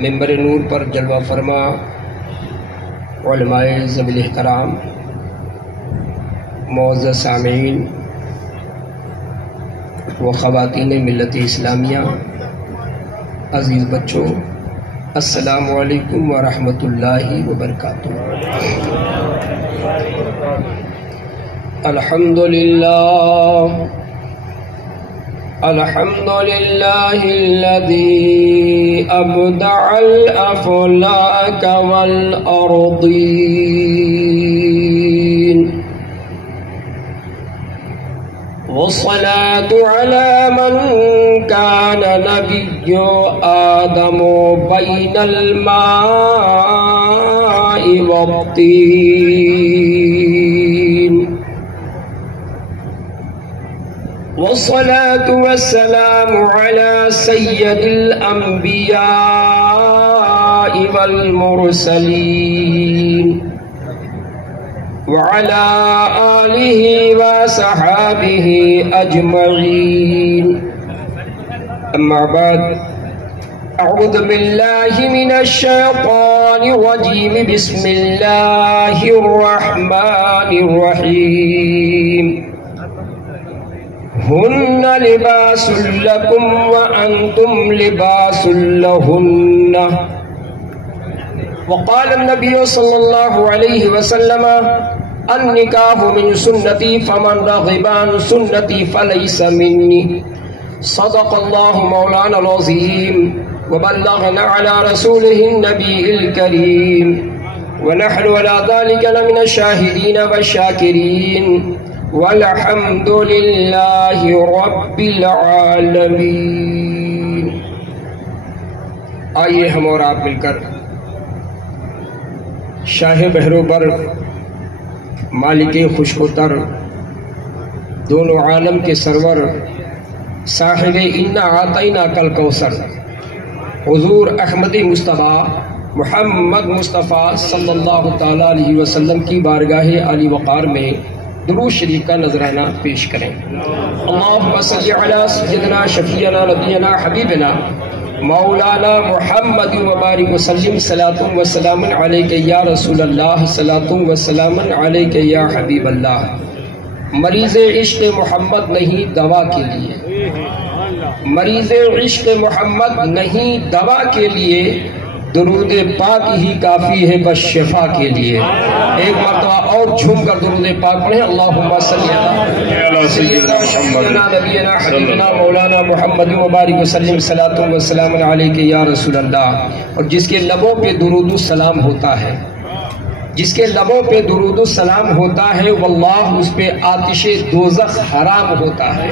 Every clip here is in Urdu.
منبر نور پر جلوہ فرما علماء ذوی احترام، معزز سامعین و خواتین ملت اسلامیہ، عزیز بچوں، السلام علیکم ورحمۃ اللہ وبرکاتہ۔ الحمد للہ الذی ابدع الافلاک والارضین، والصلاة على من كان نبي آدم بين الماء والطين، والصلاة والسلام على سيد الأنبياء والمرسلين، وعلى آله وصحابه أجمعين، أما بعد، أعوذ بالله من الشيطان الرجيم، بسم الله الرحمن الرحيم، هن لباس لكم وأنتم لباس لهن، وقال النبي صلى الله عليه وسلم النکاح من سنتی فمن رغب عن سنتی فلیس منی، صدق اللہ مولانا العظیم وبلغنا على رسوله النبی الکریم، ونحن على ذلك لمن الشاہدین والشاکرین، والحمد للہ رب العالمین۔ آئیے ہم اور آپ مل کر شاہ بحر و بر، مالک خشک و تر، دونوں عالم کے سرور، صاحب انا اعطینا کل کوثر، حضور احمد مصطفیٰ محمد مصطفیٰ صلی اللہ تعالیٰ علیہ وسلم کی بارگاہ علی وقار میں درود شریف کا نذرانہ پیش کریں۔ اللہم صلی علی سیدنا شفیعنا نبینا حبیبنا مولانا محمد وبارک وسلم، صلاۃ و سلام علیک یا رسول اللہ، صلاۃ و سلام علیک یا حبیب اللہ۔ مریض عشق محمد نہیں دوا کے لیے، مریض عشق محمد نہیں دوا کے لیے، درود پاک ہی کافی ہے بس شفا کے لیے۔ ایک مرتبہ اور جھوم کر درود پاک پڑھیں، اللہم صلی علی سیدنا شفیعنا نبینا حبیبنا مولانا محمد وبارک وسلم، صلاۃ و سلام علیک یا رسول اللہ۔ اور جس کے لبوں پہ درود السلام ہوتا ہے، جس کے لبوں پہ درود السلام ہوتا ہے، واللہ اس پہ آتش دوزخ حرام ہوتا ہے۔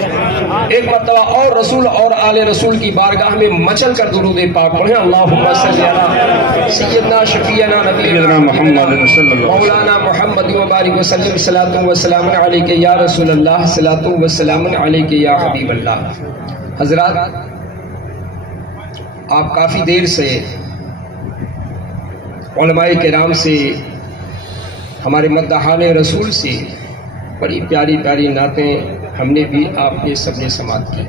ایک مرتبہ اور رسول اور آل رسول کی بارگاہ میں مچل کر درود پاک پڑھیں، اللہم صلی علی سیدنا شفیعنا نبینا محمد مولانا محمد وبارک وسلم، صلاۃ و سلام علیک یا رسول اللہ، صلاۃ و سلام علیک یا حبیب اللہ۔ حضرات، آپ کافی دیر سے علماء کرام سے، ہمارے مداحان رسول سے بڑی پیاری پیاری نعتیں ہم نے بھی آپ نے سب نے سماعت کی،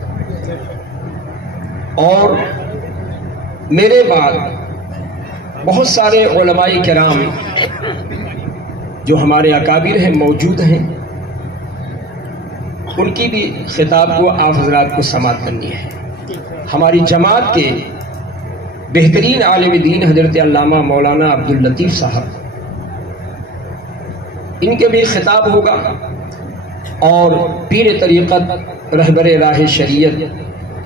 اور میرے بعد بہت سارے علماء کرام جو ہمارے اکابر ہیں موجود ہیں، ان کی بھی خطاب کو آپ حضرات کو سماعت کرنی ہے۔ ہماری جماعت کے بہترین عالم دین حضرت علامہ مولانا عبداللطیف صاحب، ان کے بھی خطاب ہوگا، اور پیر طریقت رہبر راہ شریعت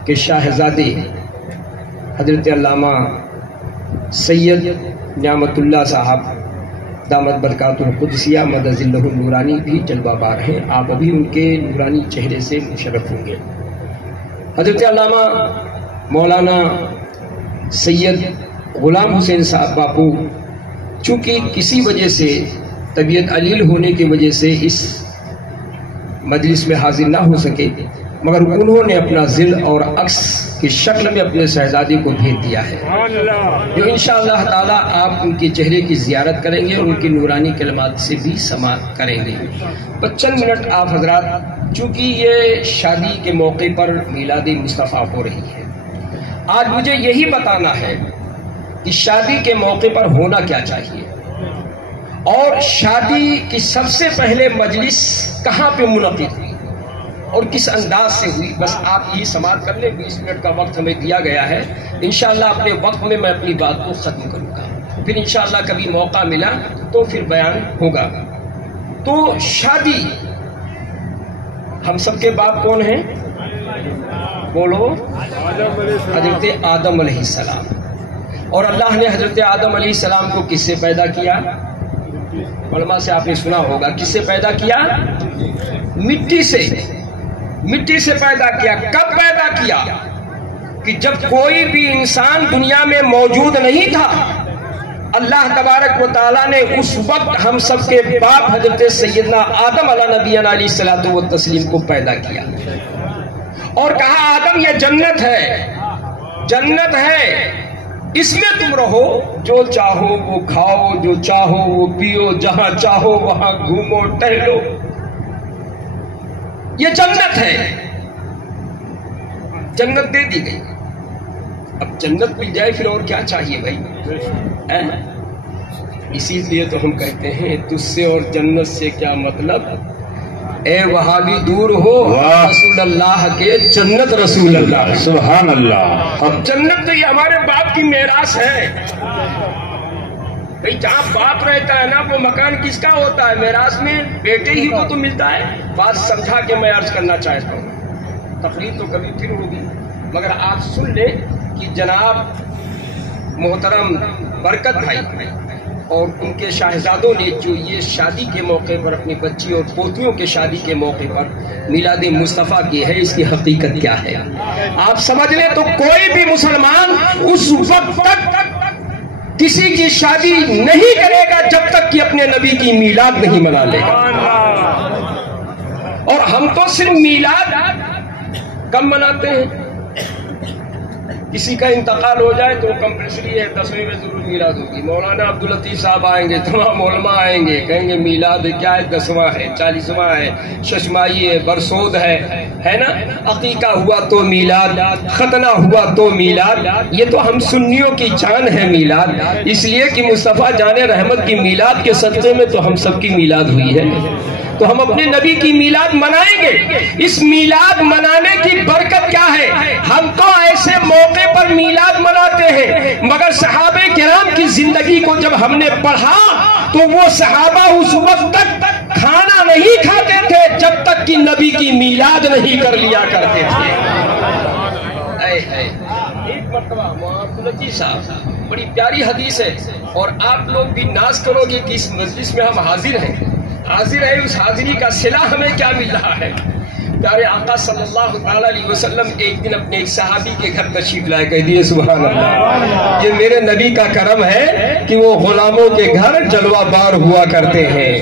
کے شاہزادے حضرت علامہ سید نعمت اللہ صاحب دامت برکات القدسیہ مدد اللہ النورانی بھی جلوہ بار ہیں، آپ ابھی ان کے نورانی چہرے سے مشرف ہوں گے۔ حضرت علامہ مولانا سید غلام حسین صاحب باپو چونکہ کسی وجہ سے طبیعت علیل ہونے کی وجہ سے اس مجلس میں حاضر نہ ہو سکے، مگر انہوں نے اپنا ذل اور عکس کی شکل میں اپنے شہزادی کو بھیج دیا ہے، جو انشاءاللہ تعالی آپ ان کے چہرے کی زیارت کریں گے اور ان کی نورانی کلمات سے بھی سماعت کریں گے۔ چند منٹ آپ حضرات، چونکہ یہ شادی کے موقع پر میلاد مصطفیٰ ہو رہی ہے، آج مجھے یہی بتانا ہے کہ شادی کے موقع پر ہونا کیا چاہیے اور شادی کی سب سے پہلے مجلس کہاں پہ منعقد ہوئی اور کس انداز سے ہوئی. بس آپ یہی سماعت کر لیں. 20 منٹ کا وقت ہمیں دیا گیا ہے. انشاءاللہ اپنے وقت میں اپنی بات کو ختم کروں گا. پھر انشاءاللہ کبھی موقع ملا تو پھر بیان ہوگا. تو شادی، ہم سب کے باپ کون ہیں؟ بولو. حضرت آدم علیہ السلام. اور اللہ نے حضرت آدم علیہ السلام کو کس سے پیدا کیا؟ علماء سے آپ نے سنا ہوگا. کس سے پیدا کیا؟ مٹی سے. مٹی سے پیدا کیا. کب پیدا کیا؟ کہ جب کوئی بھی انسان دنیا میں موجود نہیں تھا، اللہ تبارک و تعالیٰ نے اس وقت ہم سب کے باپ حضرت سیدنا آدم علیہ نبینا علیہ الصلوۃ والتسلیم کو پیدا کیا اور کہا آدم یہ جنت ہے، جنت ہے، اس میں تم رہو، جو چاہو وہ کھاؤ، جو چاہو وہ پیو، جہاں چاہو وہاں گھومو ٹہلو، یہ جنت ہے. جنت دے دی گئی. اب جنت مل جائے پھر اور کیا چاہیے بھائی؟ اسی لیے تو ہم کہتے ہیں تجھ سے اور جنت سے کیا مطلب، اے وہابی دور ہو رسول اللہ کے، جنت رسول اللہ. سبحان اللہ. اب جنت تو یہ ہمارے باپ کی میراث ہے بھئی. جہاں باپ رہتا ہے نا وہ مکان کس کا ہوتا ہے؟ میراث میں بیٹے ہی کو تو ملتا ہے. بات سمجھا کے میں عرض کرنا چاہتا ہوں. تقریر تو کبھی پھر ہوگی مگر آپ سن لیں کہ جناب محترم برکت بھائی اور ان کے شاہزادوں نے جو یہ شادی کے موقع پر اپنی بچی اور پوتیوں کے شادی کے موقع پر میلاد مصطفیٰ کی ہے، اس کی حقیقت کیا ہے آپ سمجھ لیں. تو کوئی بھی مسلمان اس وقت تک کسی کی شادی نہیں کرے گا جب تک کہ اپنے نبی کی میلاد نہیں منا لے گا. اور ہم تو صرف میلاد کم مناتے ہیں. کسی کا انتقال ہو جائے تو کمپلسری ہے 10ویں میں ضرور میلاد ہوگی. مولانا عبداللطیف صاحب آئیں گے، تمام علماء آئیں گے، کہیں گے میلاد کیا ہے، 10واں ہے، 40واں ہے، ششمائی ہے، برسود ہے نا. عقیقہ ہوا تو میلاد، ختنہ ہوا تو میلاد. یہ تو ہم سنیوں کی جان ہے میلاد، اس لیے کہ مصطفیٰ جان رحمت کی میلاد کے صدقے میں تو ہم سب کی میلاد ہوئی ہے. تو ہم اپنے نبی کی میلاد منائیں گے. اس میلاد منانے کی برکت کیا ہے؟ ہم تو ایسے موقع پر میلاد مناتے ہیں مگر صحابہ کرام کی زندگی کو جب ہم نے پڑھا تو وہ صحابہ اس وقت تک کھانا نہیں کھاتے تھے جب تک کہ نبی کی میلاد نہیں کر لیا کرتے تھے. ایک مرتبہ عبداللطیف صاحب، بڑی پیاری حدیث ہے اور آپ لوگ بھی ناز کرو گے کہ اس مجلس میں ہم حاضر ہیں. حاضر ہے، اس حاضری کا صلہ ہمیں کیا مل رہا ہے. پیارے آقا صلی اللہ تعالی علیہ وسلم ایک دن اپنے ایک صحابی کے گھر تشریف لائے. کہہ دیے سبحان اللہ. یہ میرے نبی کا کرم ہے کہ وہ غلاموں کے گھر جلوہ بار ہوا کرتے ہیں.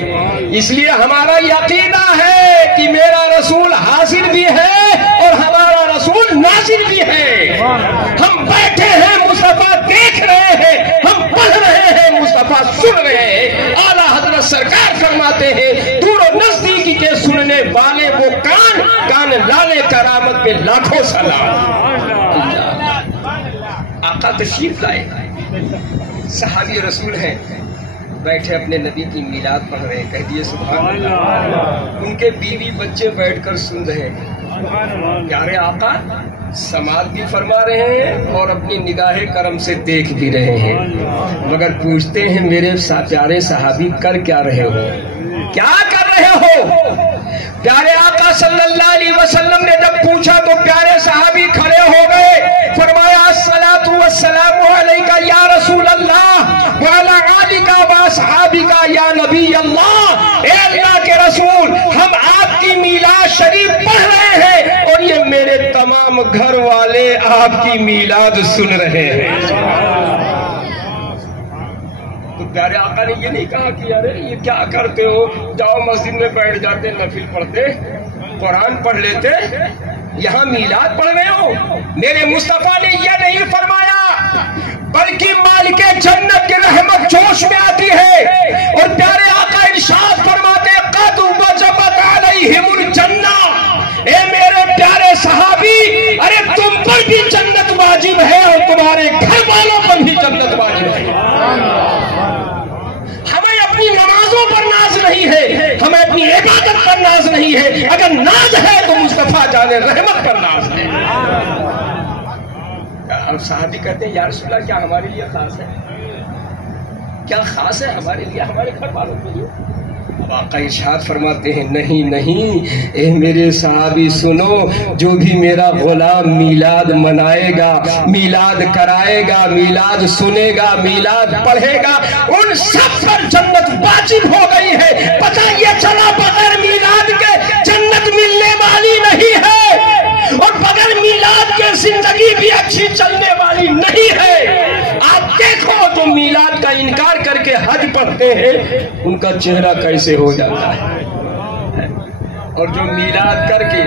اس لیے ہمارا عقیدہ ہے کہ میرا رسول حاضر بھی ہے اور ہمارا رسول ناظر بھی ہے. ہم بیٹھے ہیں، مصطفیٰ دیکھ رہے ہیں، ہم پڑھ رہے ہیں، مصطفیٰ سن رہے ہیں. اعلیٰ حضرت سرکار فرماتے ہیں دور و نزدیکی کے سننے والے وہ کان لالے کرامت پہ لاکھوں سلام. آقا تشریف لائے، صحابی رسول ہیں، بیٹھے اپنے نبی کی میلاد پڑھ رہے ہیں. کہہ دیے سبحان اللہ. ان کے بیوی بچے بیٹھ کر سن رہے ہیں. پیارے آقا سماعت بھی فرما رہے ہیں اور اپنی نگاہ کرم سے دیکھ بھی رہے ہیں مگر پوچھتے ہیں میرے پیارے صحابی کر کیا رہے ہو، کیا کر رہے ہو؟ پیارے آقا صلی اللہ علیہ وسلم نے جب پوچھا تو پیارے صحابی کھڑے ہو گئے. فرمایا الصلاۃ والسلام علیکہ یا رسول اللہ وعلی آلک واصحابک یا نبی اللہ. اے اللہ کے رسول، ہم آپ کی میلاد شریف پڑھ رہے ہیں اور یہ میرے تمام گھر والے آپ کی میلاد سن رہے ہیں. پیارے آقا نے یہ نہیں کہا کہ یار یہ کیا کرتے ہو، جاؤ مسجد میں بیٹھ جاتے، نفل پڑھتے، قرآن پڑھ لیتے، یہاں میلاد پڑھ رہے ہو. میرے مصطفیٰ نے یہ نہیں فرمایا بلکہ مالک جنت کی رحمت جوش میں آتی ہے اور پیارے آقا ارشاد فرماتے قد وجبت علیہم الجنہ. اے میرے پیارے صحابی، ارے تم پر بھی جنت واجب ہے اور تمہارے گھر والوں پر بھی جنت واجب ناز نہیں ہے، اگر ناز ہے تو مصطفیٰ جان رحمت پر ناز ہے۔ اب صحابی کہتے ہیں یا رسول اللہ کیا ہمارے لیے خاص ہے؟ کیا خاص ہے ہمارے لیے، ہمارے گھر والوں کے لیے؟ آقا ارشاد فرماتے ہیں نہیں نہیں اے میرے صحابی سنو، جو بھی میرا غلام میلاد منائے گا، میلاد کرائے گا، میلاد سنے گا، میلاد پڑھے گا، ان سب پر جنت واجب ہو گئی ہے۔ پتہ یہ چلا بغیر میلاد کے جنت ملنے والی نہیں ہے، اور بغیر میلاد کے زندگی بھی اچھی چلنے والی نہیں ہے۔ آپ دیکھو جو میلاد کا انکار کر کے حج پڑھتے ہیں ان کا چہرہ کیسے ہو جاتا ہے، اور جو میلاد کر کے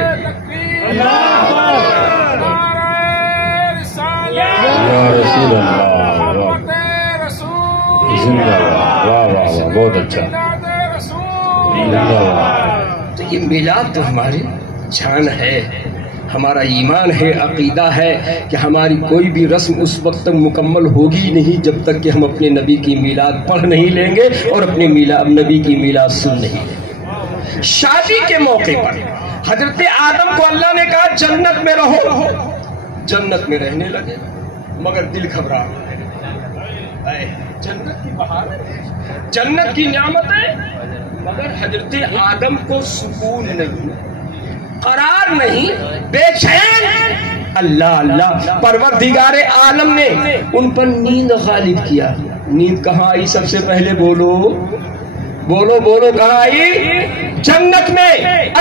بہت اچھا، تو یہ میلاد تو ہماری جان ہے، ہمارا ایمان ہے، عقیدہ ہے کہ ہماری کوئی بھی رسم اس وقت تک مکمل ہوگی نہیں جب تک کہ ہم اپنے نبی کی میلاد پڑھ نہیں لیں گے اور اپنے نبی کی میلاد سن نہیں لیں گے۔ شادی کے موقع پر حضرت آدم کو اللہ نے کہا جنت میں رہو، جنت میں رہنے لگے، مگر دل گھبرا، جنت کی بہار ہے، جنت کی نعمت ہے، مگر حضرت آدم کو سکون نہیں، قرار نہیں، بے چین۔ اللہ اللہ، پروردگار عالم نے ان پر نیند غالب کیا۔ نیند کہاں آئی؟ سب سے پہلے بولو بولو بولو، کہاں آئی؟ جنت میں۔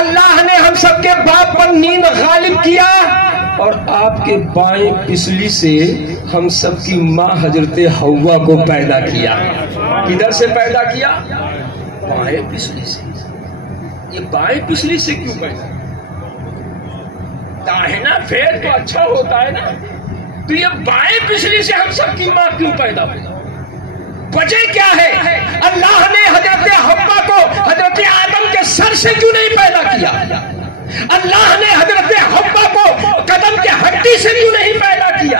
اللہ نے ہم سب کے باپ پر نیند غالب کیا، اور آپ کے بائیں پسلی سے ہم سب کی ماں حضرت حوا کو پیدا کیا۔ کدھر سے پیدا کیا؟ بائیں پسلی سے۔ یہ بائیں پسلی سے کیوں پیدا؟ داہنا پھیر تو اچھا ہوتا ہے نا، تو یہ بائیں پسلی سے ہم سب کی ماں کیوں پیدا ہوئی؟ وجہ کیا ہے؟ اللہ نے حضرت حوا کو حضرت آدم کے سر سے کیوں نہیں پیدا کیا؟ اللہ نے حضرت حوا کو قدم کے ہڈی سے کیوں نہیں پیدا کیا؟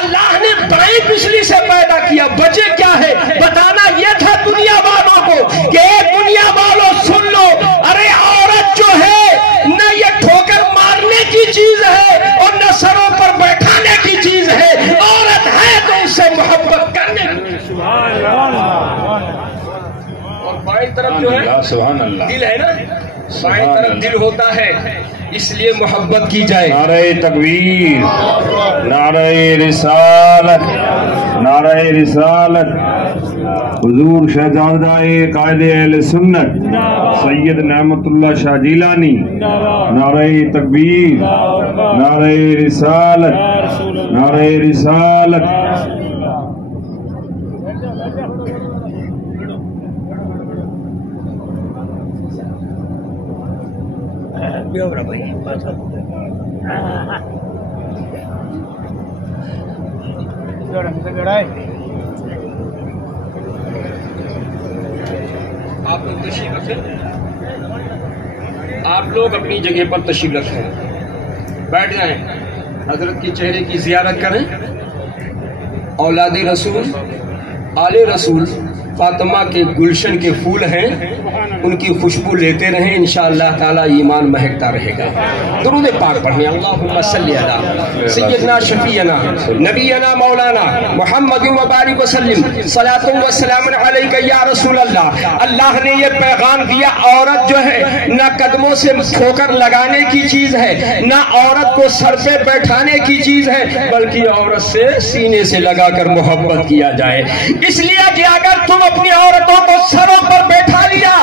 اللہ نے بائیں پسلی سے پیدا کیا۔ وجہ کیا ہے؟ بتانا یہ تھا دنیا والوں کو کہ دنیا والوں سن لو، ارے عورت جو ہے نہ یہ ٹھوکر مارنے کی چیز ہے اور نہ سروں پر بیٹھانے کی چیز ہے، عورت ہے تو اس سے محبت کرنے کی۔ اور بائیں طرف جو ہے دل ہے نا، بائیں طرف دل ہوتا ہے، اس لیے محبت کی جائے۔ نعرہ تکبیر، نعرہ رسالت، نعرہ رسالت۔ حضور شہزادہ قائد اہل سنت سید نعمت اللہ شاہ جیلانی، نعرہ تکبیر، نعرہ رسالت، نعرہ رسالت۔ آپ لوگ تشریف رکھیں، آپ لوگ اپنی جگہ پر تشریف رکھیں، بیٹھ جائیں، حضرت کے چہرے کی زیارت کریں۔ اولاد رسول، آل رسول فاطمہ کے گلشن کے پھول ہیں، ان کی خوشبو لیتے رہیں، انشاءاللہ تعالی ایمان مہکتا رہے گا۔ درود پاک پڑھیں، اللہم صلی علی سیدنا شفیعنا نبینا مولانا محمد و بارک وسلم، صلاۃ و سلام علیک یا رسول اللہ۔ اللہ نے یہ پیغام دیا، عورت جو ہے نہ قدموں سے ٹھوکر لگانے کی چیز ہے، نہ عورت کو سر پہ بیٹھانے کی چیز ہے، بلکہ عورت سے سینے سے لگا کر محبت کیا جائے۔ اس لیے کہ اگر تم اپنی عورتوں کو سروں پر بیٹھا لیا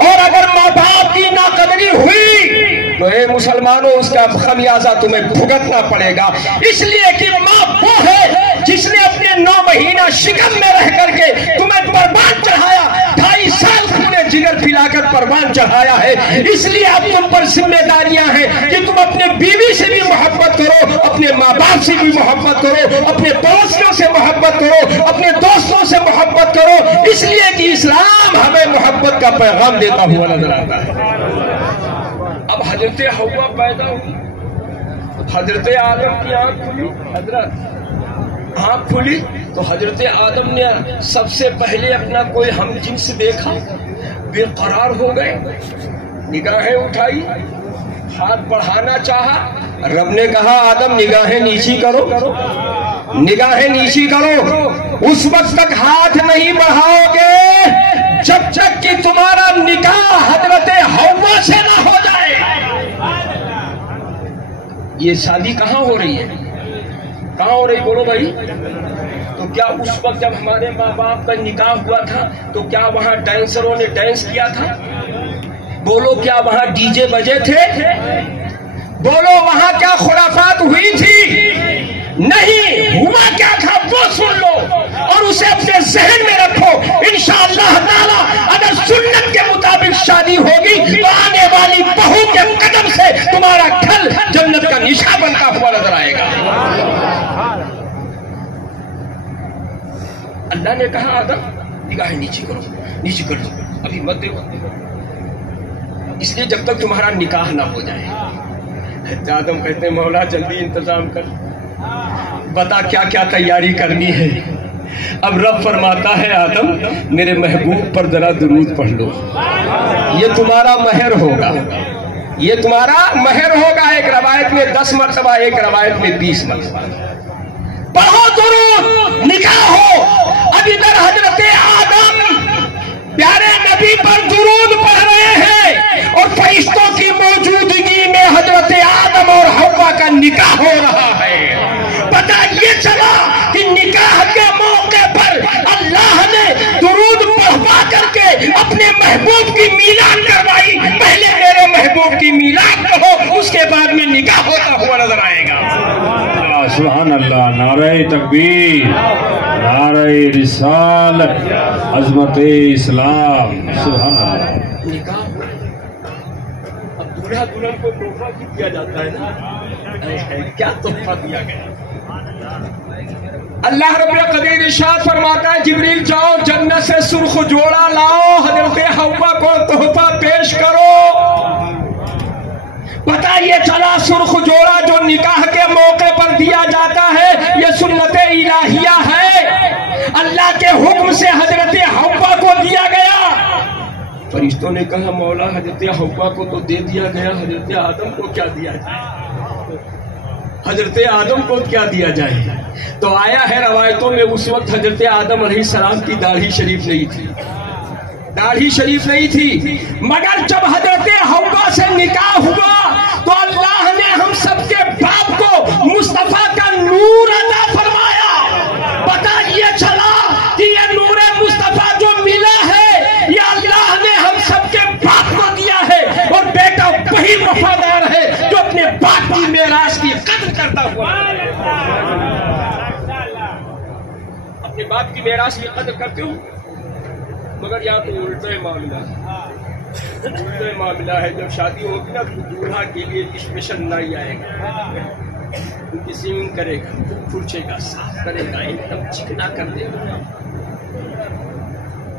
اور اگر ماں باپ کی ناقدری ہوئی تو اے مسلمانوں اس کا خمیازہ تمہیں بھگتنا پڑے گا۔ اس لیے کہ ماں وہ ہے جس نے اپنے 9 مہینہ شکم میں رہ کر کے تمہیں قربان چڑھایا، 2.5 سال خون جگر پلا کر قربان چڑھایا ہے۔ اس لیے اب تم پر ذمہ داریاں ہیں کہ تم اپنے بیوی سے بھی محبت کرو، اپنے ماں باپ سے بھی محبت کرو، اپنے پڑوسیوں سے محبت کرو، اپنے دوستوں سے محبت کرو، اس لیے کہ اسلام ہمیں محبت کا پیغام دیتا ہوا نظر آتا ہے۔ اب حضرت حوا پیدا ہوئی، حضرت آدم کی آنکھ کھلی، حضرت آنکھ کھلی تو حضرت آدم نے سب سے پہلے اپنا کوئی ہم جنس دیکھا، بے قرار ہو گئے، نگاہیں اٹھائی, ہاتھ بڑھانا چاہا, رب نے کہا آدم نگاہیں نیچی کرو, نگاہیں نیچی کرو. اس وقت تک ہاتھ نہیں بڑھاؤ گے جب تک کہ تمہارا نکاح حضرت حوا سے نہ ہو جائے. یہ شادی کہاں ہو رہی ہے, کہاں ہو رہی بولو بھائی؟ تو کیا اس وقت جب ہمارے ماں باپ کا نکاح ہوا تھا تو کیا وہاں ڈانسروں نے ڈانس کیا تھا؟ بولو کیا وہاں ڈی جے بجے تھے؟ بولو وہاں کیا خرافات ہوئی تھی؟ نہیں. ہوا کیا تھا وہ سن لو اور اسے اپنے ذہن میں رکھو. انشاءاللہ تعالی اگر سنت کے مطابق شادی ہوگی تو آنے والی بہو کے قدم سے تمہارا گھر جنت کا نشان بنتا ہوا نظر آئے گا. اللہ نے کہا آدم نگاہیں نیچی کرو, نیچی کر دو, ابھی مت دیکھو, اس لیے جب تک تمہارا نکاح نہ ہو جائے. آدم کہتے ہیں مولا جلدی انتظام کر, بتا کیا کیا تیاری کرنی ہے. اب رب فرماتا ہے آدم میرے محبوب پر ذرا درود پڑھ لو, یہ تمہارا مہر ہوگا, یہ تمہارا مہر ہوگا. ایک روایت میں 10 مرتبہ, ایک روایت میں 20 مرتبہ. پڑھو درود, نکاح ہو. اب ادھر حضرت آدم پیارے نبی پر درود پڑھ رہے ہیں اور فرشتوں کی موجودگی میں حضرت آدم اور حوا کا نکاح ہو رہا ہے. پتہ یہ چلا کہ نکاح کے موقع پر اللہ نے درود پڑھوا کر کے اپنے محبوب کی میلاد کروائی. پہلے میرے محبوب کی میلاد کہو, اس کے بعد میں نکاح ہوتا ہوا نظر آئے گا. سبحان اللہ. نعرہ تکبیر, نعرہ رسالت, عظمت اسلام. سبحان اللہ. نکاح اب دولہا دلہن کو تحفہ بھی دیا جاتا ہے نا, کیا تحفہ دیا گیا. اللہ رب القدیر ارشاد فرماتا ہے جبریل جاؤ جنت سے سرخ جوڑا لاؤ, حضرت حوا کو تحفہ پیش کرو. پتہ یہ چلا سرخ جوڑا جو نکاح کے موقع پر دیا جاتا ہے یہ سنت الہیہ ہے, اللہ کے حکم سے حضرت حوا کو دیا گیا. فرشتوں نے کہا مولا حضرت حوا کو تو دے دیا گیا, حضرت آدم کو کیا دیا جائے, حضرت آدم کو کیا دیا جائے. تو آیا ہے روایتوں میں اس وقت حضرت آدم علیہ السلام کی داڑھی شریف نہیں تھی, داڑھی شریف نہیں تھی. مگر جب حضرت حوا سے نکاح ہوا تو اللہ نے ہم سب کے باپ کو مصطفیٰ کا نور عطا فرمایا. پتہ یہ چلا کہ یہ نور مصطفیٰ جو ملا ہے یہ اللہ نے ہم سب کے باپ کو دیا ہے, اور بیٹا وہی وفادار ہے جو اپنے باپ کی میراث کی قدر کرتا ہوا. اپنے باپ کی میراث کی قدر کرتے ہو, مگر یہاں تو الٹا معاملہ ہے, الٹا معاملہ ہے. جب شادی ہوگی نا تو دولہا کے لیے اسپیشل نائی آئے گا, ان کی سیونگ کرے گا, کھرچے گا, صاف کرے گا, ایک دم چکنا کر دے گا.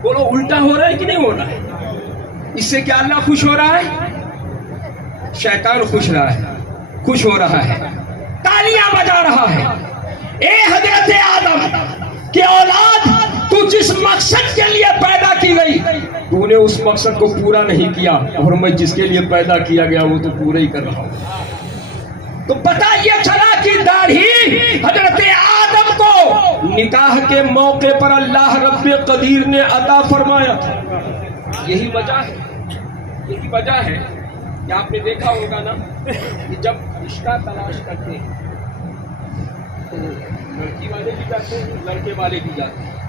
بولو الٹا ہو رہا ہے کہ نہیں ہو رہا ہے؟ اس سے کیا اللہ خوش ہو رہا ہے؟ شیطان خوش رہا ہے, خوش ہو رہا ہے, تالیاں بجا رہا ہے. اے حضرت آدم کی اولاد, تو جس مقصد کے لیے پیدا کی گئی تو نے اس مقصد کو پورا نہیں کیا, اور میں جس کے لیے پیدا کیا گیا وہ تو پورا ہی کر رہا ہوں. تو پتہ یہ چلا کہ داڑھی حضرت آدم کو نکاح کے موقع پر اللہ رب قدیر نے عطا فرمایا تھا. یہی وجہ ہے, یہی وجہ ہے کہ آپ نے دیکھا ہوگا نا کہ جب رشتہ تلاش کرتے ہیں تو لڑکی والے بھی جاتے ہیں, لڑکے والے بھی جاتے ہیں.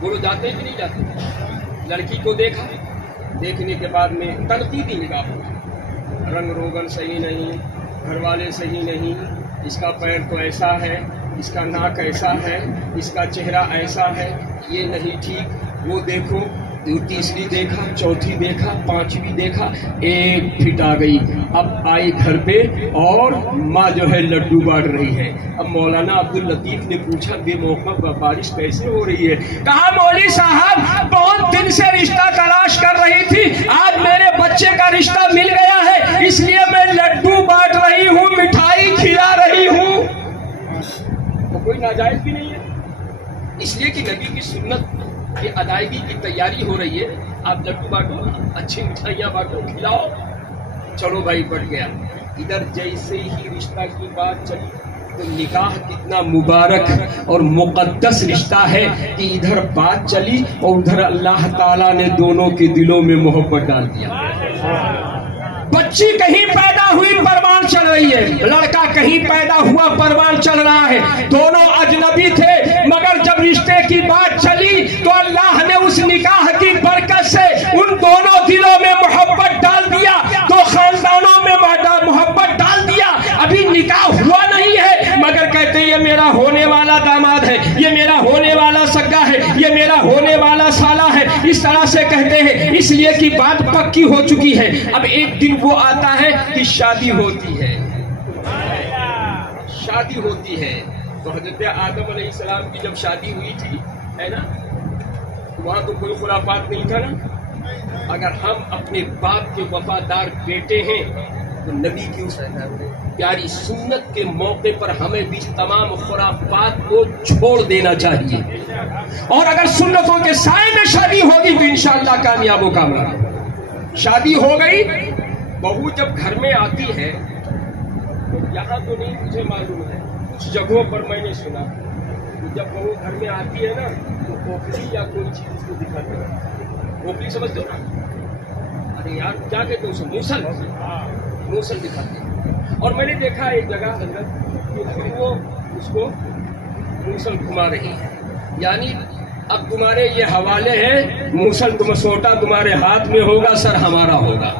بولو جاتے ہیں کہ نہیں جاتے؟ لڑکی کو دیکھا, دیکھنے کے بعد میں تنقیدی نگاہ ہوگی, رنگ روغن صحیح نہیں, گھر والے صحیح نہیں, اس کا پیر تو ایسا ہے, اس کا ناک ایسا ہے, اس کا چہرہ ایسا ہے, یہ نہیں ٹھیک. وہ دیکھو, تیسری دیکھا, چوتھی دیکھا, پانچویں دیکھا, ایک فٹ آ گئی. اب آئی گھر پہ اور ماں جو ہے لڈو بانٹ رہی ہے. اب مولانا عبد اللطیف نے پوچھا بے موقع بارش کیسے ہو رہی ہے؟ کہا مولوی صاحب بہت دن سے رشتہ تلاش کر رہی تھی, آج میرے بچے کا رشتہ مل گیا ہے, اس لیے میں لڈو بانٹ رہی ہوں, مٹھائی کھلا رہی ہوں. تو کوئی ناجائز بھی نہیں ہے, اس لیے کہ نبی کی سنت یہ ادائیگی کی تیاری ہو رہی ہے. آپ لڈو بانٹو, اچھی مٹھائیاں بانٹو, کھلاؤ, چلو بھائی بڑھ گیا. ادھر جیسے ہی رشتہ کی بات چلی تو نکاح کتنا مبارک اور مقدس رشتہ ہے کہ ادھر بات چلی اور ادھر اللہ تعالیٰ نے دونوں کے دلوں میں محبت ڈال دیا. بچی کہیں پیدا ہوئی پروان چل رہی ہے, لڑکا کہیں پیدا ہوا پروان چل رہا ہے, دونوں اجنبی تھے مگر جب رشتے کی بات چلی تو اللہ نے اس نکاح کی برکت سے ان دونوں دلوں میں محبت ڈال دیا, دو خاندانوں میں محبت ڈال دیا. ابھی نکاح ہوا نہیں ہے مگر کہتے ہیں یہ میرا ہونے والا داماد ہے, یہ میرا ہونے والا سگا ہے, یہ میرا ہونے والا سالہ ہے, اس طرح سے کہتے ہیں اس لیے کہ بات پکی ہو چکی ہے. اب ایک دن وہ آتا ہے کہ شادی ہوتی ہے, شادی ہوتی ہے. تو حضرت آدم علیہ السلام کی جب شادی ہوئی تھی ہے نا, وہاں تو کوئی خرافات نہیں تھا نا. اگر ہم اپنے باپ کے وفادار بیٹے ہیں تو نبی کی اس پیاری سنت کے موقع پر ہمیں بھی تمام خرافات کو چھوڑ دینا چاہیے, اور اگر سنتوں کے سائے میں شادی ہوگی تو انشاءاللہ کامیاب و کامیاب. شادی ہو گئی, بہو جب گھر میں آتی ہے تو یہاں تو نہیں مجھے معلوم ہے, کچھ جگہوں پر میں نے سنا جب بہو گھر میں آتی ہے نا تو کھوپڑی یا کوئی چیز اس کو دکھاتے ہیں. کھوپڑی سمجھتے ہو نا, ارے یار کیا کہتے ہیں اسے, موسل, موسل دکھاتے ہیں. اور میں نے دیکھا ایک جگہ حضرت کہ پھر وہ اس کو موسل گھما رہی ہے, یعنی اب تمہارے یہ حوالے ہیں, موسل سوٹا تمہارے ہاتھ میں ہوگا, سر ہمارا ہوگا.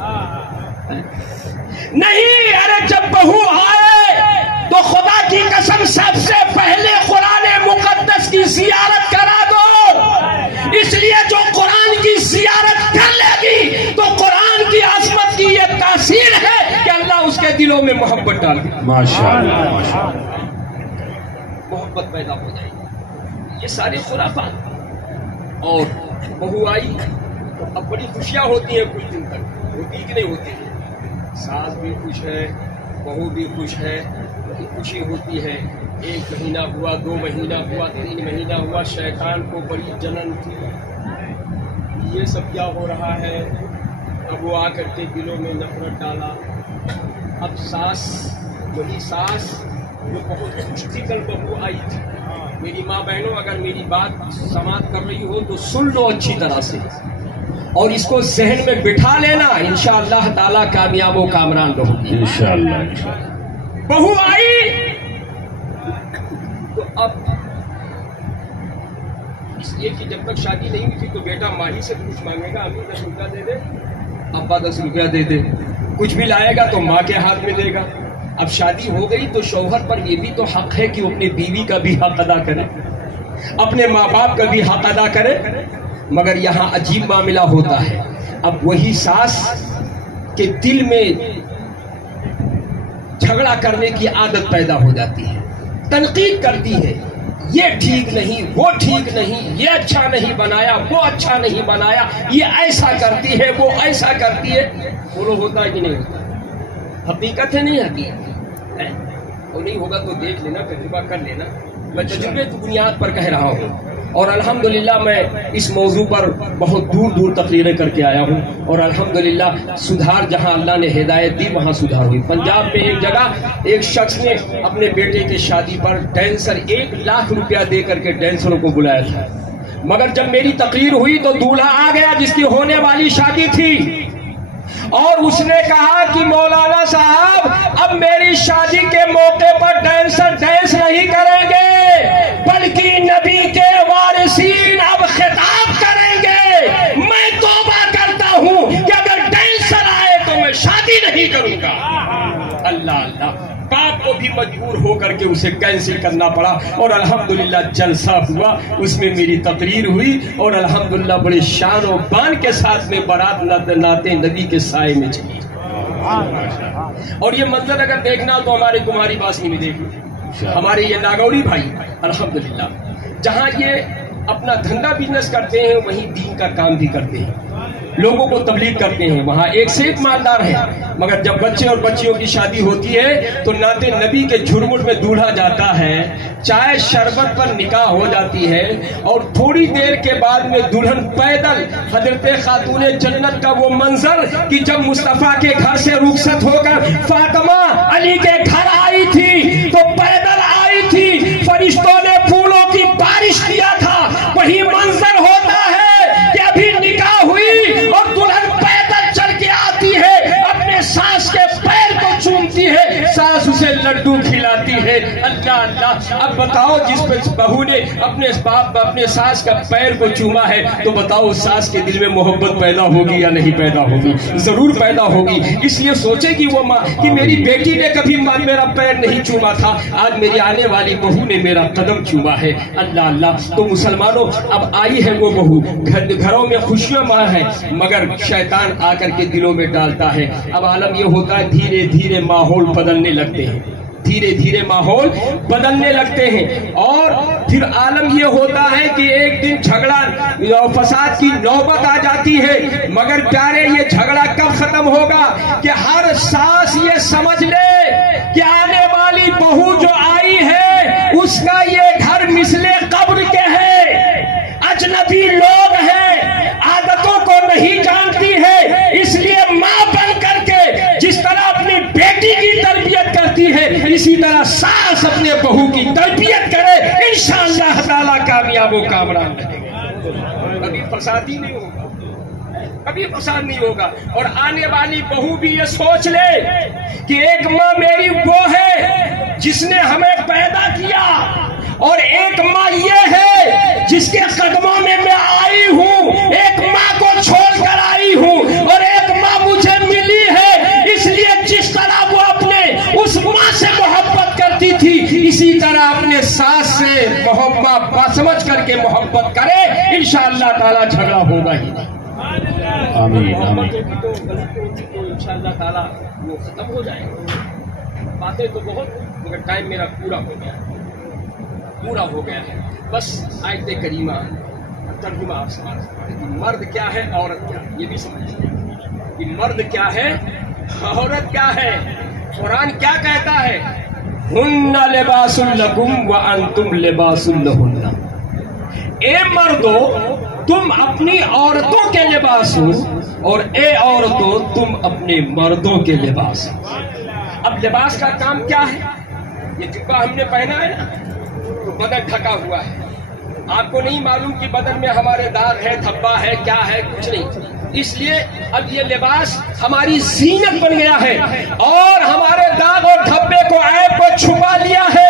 نہیں, ارے جب بہو آئے تو خدا کی قسم سب سے پہلے قرآن مقدس کی زیارت کرا دو, اس لیے جو قرآن کی زیارت کر لے گی تو قرآن کی عظمت کی یہ تاثیر ہے کہ اللہ اس کے دلوں میں محبت ڈال دے. ماشاءاللہ ماشاءاللہ, محبت پیدا ہو جائے گی. یہ ساری خرافات. اور بہو آئی تو اب بڑی خوشیاں ہوتی ہیں کچھ دن تک, ہوتی کہ نہیں ہوتی ہے, ساس بھی خوش ہے, بہو بھی خوش ہے, بڑی خوشی ہوتی ہے. 1 مہینہ ہوا, 2 مہینہ ہوا, 3 مہینہ ہوا, شیطان کو بڑی جلن تھی یہ سب کیا ہو رہا ہے. اب وہ آ کر کے دلوں میں نفرت ڈالا. اب ساس, وہی ساس جو بہت خوش تھی کل بہو آئی تھی, میری ماں بہنوں اگر میری بات سماعت کر رہی ہو تو سن لو اچھی طرح سے اور اس کو ذہن میں بٹھا لینا, انشاءاللہ تعالی کامیاب و کامران رہو گی انشاءاللہ. بہو آئی تو اب اس لیے کہ جب تک شادی نہیں ہوئی تھی تو بیٹا ماہی سے کچھ مانگے گا, امی 10 روپیہ دے دے, ابا 10 روپیہ دے دے, کچھ بھی لائے گا تو ماں کے ہاتھ میں دے گا. اب شادی ہو گئی تو شوہر پر یہ بھی تو حق ہے کہ وہ اپنے بیوی کا بھی حق ادا کرے, اپنے ماں باپ کا بھی حق ادا کرے. مگر یہاں عجیب معاملہ ہوتا ہے, اب وہی ساس کے دل میں جھگڑا کرنے کی عادت پیدا ہو جاتی ہے, تنقید کرتی ہے, یہ ٹھیک نہیں, وہ ٹھیک نہیں, یہ اچھا نہیں بنایا, وہ اچھا نہیں بنایا, یہ ایسا کرتی ہے, وہ ایسا کرتی ہے. بولو ہوتا ہے کہ نہیں ہوتا؟ حقیقت ہے نہیں حقیقت ہے, اور نہیں ہوگا تو دیکھ لینا, تجربہ کر لینا. میں تجربے کی بنیاد پر کہہ رہا ہوں, اور الحمدللہ میں اس موضوع پر بہت دور دور تقریریں کر کے آیا ہوں, اور الحمدللہ سدھار جہاں اللہ نے ہدایت دی وہاں سدھار ہوئی. پنجاب میں ایک جگہ ایک شخص نے اپنے بیٹے کی شادی پر ڈینسر 1 لاکھ روپیہ دے کر کے ڈینسروں کو بلایا تھا, مگر جب میری تقریر ہوئی تو دولہا آ گیا جس کی ہونے والی شادی تھی, اور اس نے کہا کہ مولانا صاحب اب میری شادی کے موقع پر ڈینسر ڈانس نہیں کریں گے بلکہ نبی کے وارثین اب خطاب کریں گے. میں توبہ کرتا ہوں کہ اگر ڈینسر آئے تو میں شادی نہیں کروں گا. اللہ اللہ, باپ کو بھی مجبور ہو کر کے اسے کینسل کرنا پڑا, اور الحمدللہ جلسہ ہوا, اس میں میری تقریر ہوئی, اور الحمدللہ بڑے شان و بان کے ساتھ میں بارات ناتے نبی کے سائے میں چلی. اور یہ منظر اگر دیکھنا تو ہمارے کمہاری باسنی میں دیکھو, ہمارے یہ ناگوری بھائی الحمدللہ جہاں یہ اپنا دھندا بزنس کرتے ہیں وہیں دین کا کام بھی کرتے ہیں. لوگوں کو تبلیغ کرتے ہیں، وہاں ایک سے ایک مالدار ہے، مگر جب بچے اور بچیوں کی شادی ہوتی ہے تو نعت نبی کے جھرمٹ میں دولہا جاتا ہے، چائے شربت پر نکاح ہو جاتی ہے، اور تھوڑی دیر کے بعد میں دلہن پیدل، حضرت خاتون جنت کا وہ منظر کہ جب مصطفیٰ کے گھر سے رخصت ہو کر فاطمہ علی کے گھر آئی تھی تو پیدل آئی تھی، فرشتوں نے پھولوں کی بارش کیا تھا، وہی منظر ہوتا ہے کہ ابھی نکاح ہوئی اور دلہن پیدل چل کے آتی ہے، اپنے ساس کے پیر کو چومتی ہے، ساس اسے لڈو کھلاتی ہے۔ اللہ اللہ، اب بتاؤ جس پہ بہو نے اپنے باپ اپنے ساس کا پیر کو چوما ہے تو بتاؤ ساس کے دل میں محبت پیدا ہوگی یا نہیں پیدا ہوگی؟ ضرور پیدا ہوگی۔ اس لیے سوچے گی وہ ماں کہ میری بیٹی نے کبھی میرا پیر نہیں چوما تھا، آج میری آنے والی بہو نے میرا قدم چوما ہے۔ اللہ اللہ، تو مسلمانوں اب آئی ہے وہ بہو، گھروں میں خوشیاں ماں ہیں، مگر شیطان آ کر کے دلوں میں ڈالتا ہے۔ اب عالم یہ ہوتا ہے دھیرے دھیرے ماحول بدلنے لگتے ہیں، دھیرے دھیرے ماحول بدلنے لگتے ہیں، اور پھر عالم یہ ہوتا ہے کہ ایک دن جھگڑا اور فساد کی نوبت آ جاتی ہے، مگر پیارے یہ جھگڑا کب ختم ہوگا کہ ہر ساس یہ سمجھ لے کہ آنے والی بہو جو آئی ہے اس کا یہ گھر مثل قبر کے ہے، اجنبی لوگ ہیں، عادتوں کو نہیں جانتی ہے، اس لیے ماں بن کر کے جس طرح اپنی بیٹی کی تربیت کرتی ہے اسی طرح ساس اپنے بہو کی تربیت کرے، انشاءاللہ تعالیٰ کامیاب و کامران رہے گا، کبھی فساد ہی نہیں ہوگا، کبھی فساد نہیں ہوگا۔ اور آنے والی بہو بھی یہ سوچ لے کہ ایک ماں میری وہ ہے جس نے ہمیں پیدا کیا، اور ایک ماں یہ ہے جس کے قدموں میں آئی ہوں، ایک ماں کو چھوڑ کر آئی ہوں، اور ایک ماں مجھے ملی ہے، اس لیے جس طرح وہ اپنے اس ماں سے محبت کرتی تھی اسی طرح اپنے ساس سے محبت سمجھ کر کے محبت کرے، انشاءاللہ تعالیٰ جھگڑا ہوگا ہی نہیں۔ آمین آمین۔ تو انشاءاللہ تعالیٰ وہ ختم ہو جائے گا۔ باتیں تو بہت، مگر ٹائم میرا پورا ہو گیا ہے، بس آیت کریمہ ترجمہ آپ سمجھ سکتے کہ مرد کیا ہے عورت کیا ہے، یہ بھی سمجھتے ہیں کہ مرد کیا ہے عورت کیا ہے۔ قرآن کیا کہتا ہے؟ ہن لباس لکم وانتم لباس لہن، اے مردو تم اپنی عورتوں کے لباس ہو، اور اے عورتوں تم اپنے مردوں کے لباس ہو۔ اب لباس کا کام کیا ہے؟ یہ جبہ ہم نے پہنا ہے نا تو بدن ڈھکا ہوا ہے، آپ کو نہیں معلوم کہ بدن میں ہمارے داغ ہے، دھبا ہے، کیا ہے، کچھ نہیں، اس لیے اب یہ لباس ہماری زینت بن گیا ہے اور ہمارے داغ اور دھبے کو عیب کو چھپا لیا ہے۔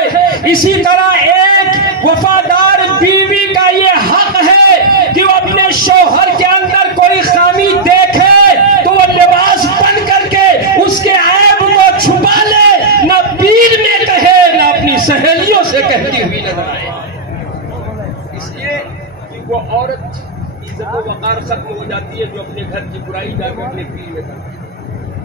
اسی طرح ایک وفادار بیوی کا یہ حق ہے کہ وہ اپنے شوہر کے اندر کوئی خامی دیکھے تو وہ لباس بن کر کے اس کے عیب کو چھپا لے، نہ پیر میں کہے نہ اپنی سہیلیوں سے کہتی ہوئی نظر آئے، اس لیے کہ وہ عورت عزت و وقار ختم ہو جاتی ہے جو اپنے گھر کی برائی جا کر اپنے پیر میں کرتی ہے،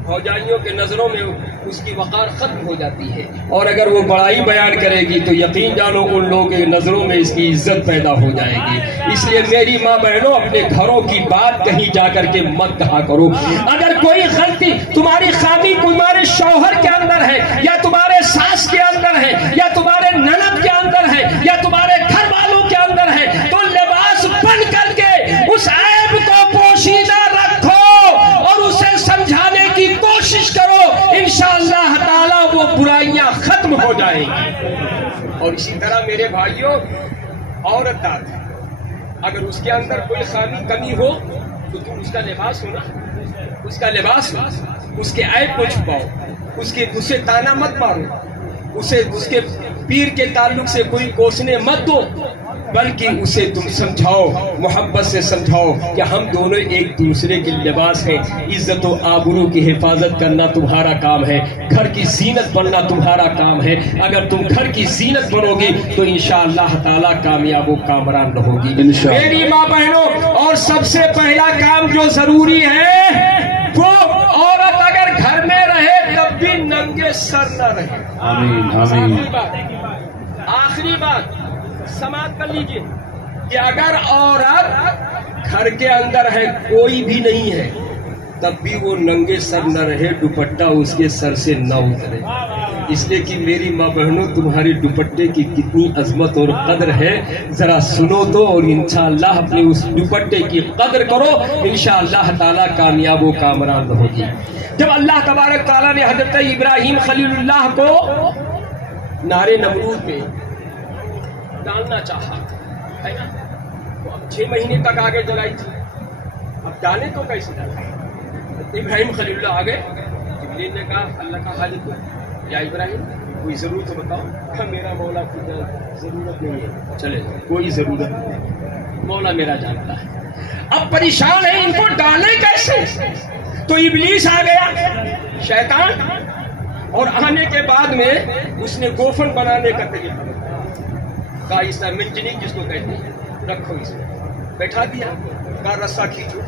فوجائیوں کے نظروں میں اس کی وقار ختم ہو جاتی ہے، اور اگر وہ بڑائی بیان کرے گی تو یقین جانو ان لوگوں کے نظروں میں اس کی عزت پیدا ہو جائے گی۔ اس لیے میری ماں بہنوں اپنے گھروں کی بات کہیں جا کر کے مت کہا کرو۔ اگر کوئی غلطی تمہاری خامی تمہارے شوہر کے اندر ہے، یا تمہارے ساس کے اندر ہے، یا تمہارے نند کے اندر ہے، یا تمہارے گھر والوں کے اندر ہے، تو لباس بن کر کے اس عیب کو پوشیدہ رکھو اور اسے سمجھانے کی کوشش کرو، انشاءاللہ تعالیٰ وہ برائیاں ختم ہو جائیں گی۔ اور اسی طرح میرے بھائیوں، عورت ذات اگر اس کے اندر کوئی خامی کمی ہو تو تم اس کا لباس ہو نا، اس کا لباس ہو، اس کے عیب کو چھپاؤ، اسے تانا مت مارو، اس کے پیر کے تعلق سے کوئی کوسنے مت دو، بلکہ اسے تم سمجھاؤ، محبت سے سمجھاؤ کہ ہم دونوں ایک دوسرے کے لباس ہیں، عزت و آبرو کی حفاظت کرنا تمہارا کام ہے، گھر کی زینت بننا تمہارا کام ہے۔ اگر تم گھر کی زینت بنو گی تو انشاءاللہ تعالیٰ کامیاب و کامران رہو گی۔ میری ماں بہنوں، اور سب سے پہلا کام جو ضروری ہے وہ عورت اگر گھر میں رہے تب بھی ننگے سر نہ رہے۔ آمین آمین۔ آخری بات سماعت کر لیجیے، کہ اگر عورت گھر کے اندر ہے، کوئی بھی نہیں ہے، تب بھی وہ ننگے سر نہ رہے، دوپٹہ اس کے سر سے نہ اترے. اس لیے کہ میری ماں بہنوں، تمہارے دوپٹے کی کتنی عظمت اور قدر ہے، ذرا سنو تو، اور انشاءاللہ اپنے اس دوپٹے کی قدر کرو، انشاءاللہ تعالیٰ کامیاب و کامران ہوگی. جب اللہ تبارک تعالیٰ نے حضرت ابراہیم خلیل اللہ کو نارے نمرود میں ڈالنا چاہا ہے نا، تو اب 6 مہینے تک آگے جلائی تھی، اب ڈالے تو کیسے ڈالے؟ ابراہیم خلیل اللہ آگے، جبریل نے کہا، اللہ کا حاجت یا ابراہیم کوئی ضرورت تو بتاؤ. کہا میرا مولا کی ضرورت نہیں ہے. چلے کوئی ضرورت نہیں، مولا میرا جانتا ہے. اب پریشان ہے، ان کو ڈالے کیسے؟ تو ابلیس آ گیا، شیطان، اور آنے کے بعد میں اس نے گوفن بنانے کا طریقہ کہا، اس منجنیک جس کو کہتے ہیں، رکھو اس میں، بیٹھا دیا. کہا رسا کھینچو،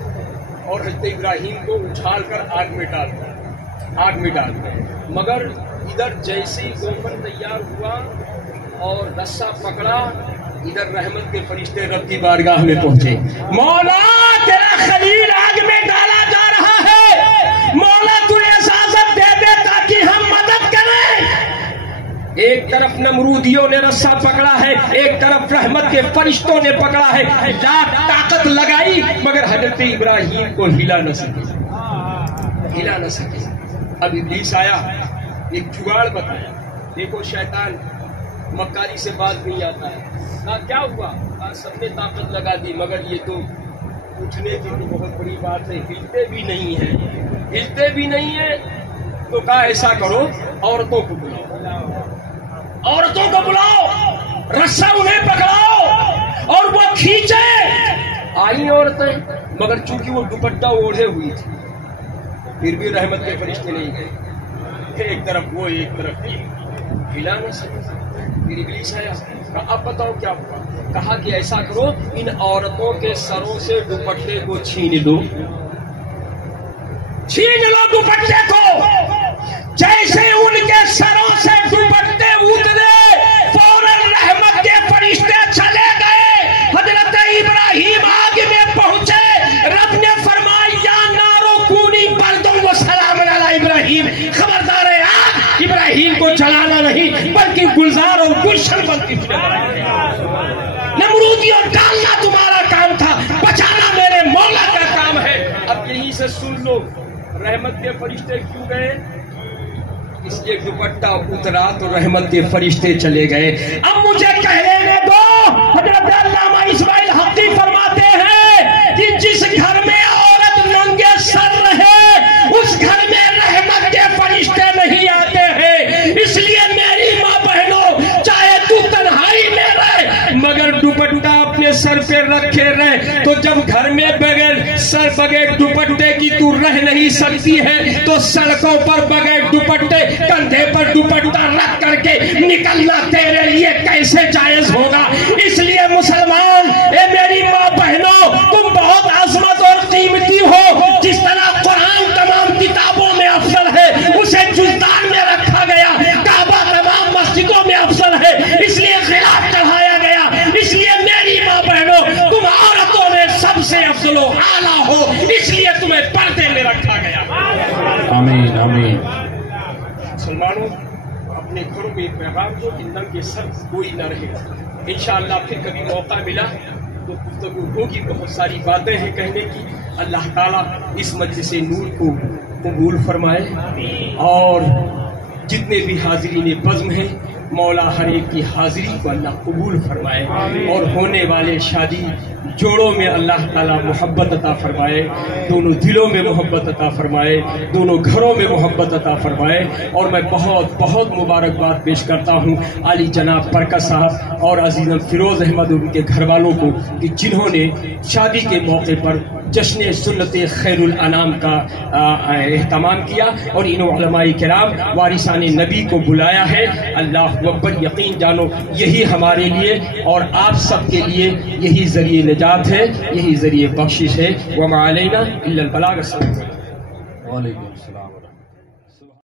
اور حضرت ابراہیم کو اچھال کر آگ میں ڈال دیا، آگ میں ڈال دیا. مگر ادھر جیسے ہی گوفن تیار ہوا اور رسا پکڑا، ادھر رحمت کے فرشتے رب کی بارگاہ میں پہنچے. مولا تیرا خلیل آگ میں ڈالا جا رہا ہے، مولا تجھے اجازت دے دے تاکہ ہم مدد کریں. ایک طرف نمرودیوں نے رسا پکڑا ہے، ایک طرف رحمت کے فرشتوں نے پکڑا ہے، طاقت لگائی، مگر حضرت ابراہیم کو ہلا نہ سکے، ہلا نہ سکے. اب ابلیس آیا، ایک جگاڑ بتایا. دیکھو شیطان مکاری سے بات نہیں آتا ہے. کہا کیا ہوا؟ کہا سب نے طاقت لگا دی، مگر یہ تو اٹھنے کی تو بہت بڑی بات ہے، ہلتے بھی نہیں ہیں، ہلتے بھی نہیں ہیں. تو کہا ایسا کرو، عورتوں کو بلاؤ، عورتوں کو بلاؤ، رسا انہیں پکڑاؤ اور وہ کھینچے. آئی عورتیں، مگر چونکہ وہ دوپٹہ اوڑھے ہوئی تھی، پھر بھی رحمت کے فرشتے نہیں گئے. ایک طرف وہ ایک طرف یہ، ہلا نہیں سکے. پھر ابلیس آیا، کہا اب بتاؤ کیا ہوا؟ کہا کہ ایسا کرو، ان عورتوں کے سروں سے دوپٹے کو چھین لو، چھین لو دوپٹے کو. جیسے ان کے سروں سے دوپٹے اترے، فوراً رحمت کے فرشتے چلے گئے. حضرت ابراہیم آگ میں پہنچے. رب نے فرمایا یا نارو کونی بردن و سلام علی ابراہیم، خبردار ہے آگ ابراہیم کو جلانا نہیں بلکہ گلزار اور گلشن بنتی تھی. نمرودیوں ڈالنا تمہارا کام تھا، بچانا میرے مولا کا کام ہے. اب یہیں سے سن لو رحمت کے فرشتے کیوں گئے؟ اس لیے دوپٹہ اترا تو رحمت کے فرشتے چلے گئے. اب مجھے کہنے دو، حضرت علامہ اسماعیل حقی فرماتے ہیں کہ جس گھر میں عورت ننگے سر رہے اس گھر میں رحمت کے فرشتے نہیں آتے ہیں. اس لیے میری ماں بہنوں، چاہے تو تنہائی میں رہے مگر دوپٹہ اپنے سر پہ رکھے رہے، تو جب گھر میں بغیر دوپٹے کی تو رہ نہیں سکتی ہے، تو سڑکوں پر بغیر دوپٹے، کندھے پر دوپٹہ رکھ کر کے نکلنا تیرے لیے کیسے جائز ہوگا؟ اس لیے مسلمان، اے میری ماں بہنوں، تم بہت عظمت اور قیمتی ہو. جس طرح قرآن تمام کتابوں میں افضل ہے، اسے جلدان میں رکھا گیا. کعبہ تمام مسجدوں میں افضل ہے، اس لیے غلاف چڑھایا گیا. اس لیے میری ماں بہنوں، تم عورتوں میں سب سے افضل و اعلیٰ ہو، اس لیے تمہیں پردے میں رکھا گیا. آمین آمین. مسلمانوں، اپنے گھروں میں پیغام دو کہ ننگے سر کوئی نہ رہے. انشاءاللہ پھر کبھی موقع ملا تو گفتگو ہوگی، بہت ساری باتیں ہیں کہنے کی. اللہ تعالیٰ اس مجلس نور کو قبول فرمائے، اور جتنے بھی حاضرین بزم ہیں مولا ہر ایک کی حاضری کو اللہ قبول فرمائے، اور ہونے والے شادی جوڑوں میں اللہ تعالیٰ محبت عطا فرمائے، دونوں دلوں میں محبت عطا فرمائے، دونوں گھروں میں محبت عطا فرمائے. اور میں بہت بہت مبارکباد پیش کرتا ہوں علی جناب برکت صاحب اور عزیزم فیروز احمد ان کے گھر والوں کو، کہ جنہوں نے شادی کے موقع پر جشن سنت خیر الانام کا اہتمام کیا، اور ان علماء کرام وارثان نبی کو بلایا ہے. اللہ اکبر. یقین جانو یہی ہمارے لیے اور آپ سب کے لیے یہی ذریعہ نجات ہے، یہی ذریعہ بخشش ہے. وما علینا الا البلاغ. وعلیکم السلام.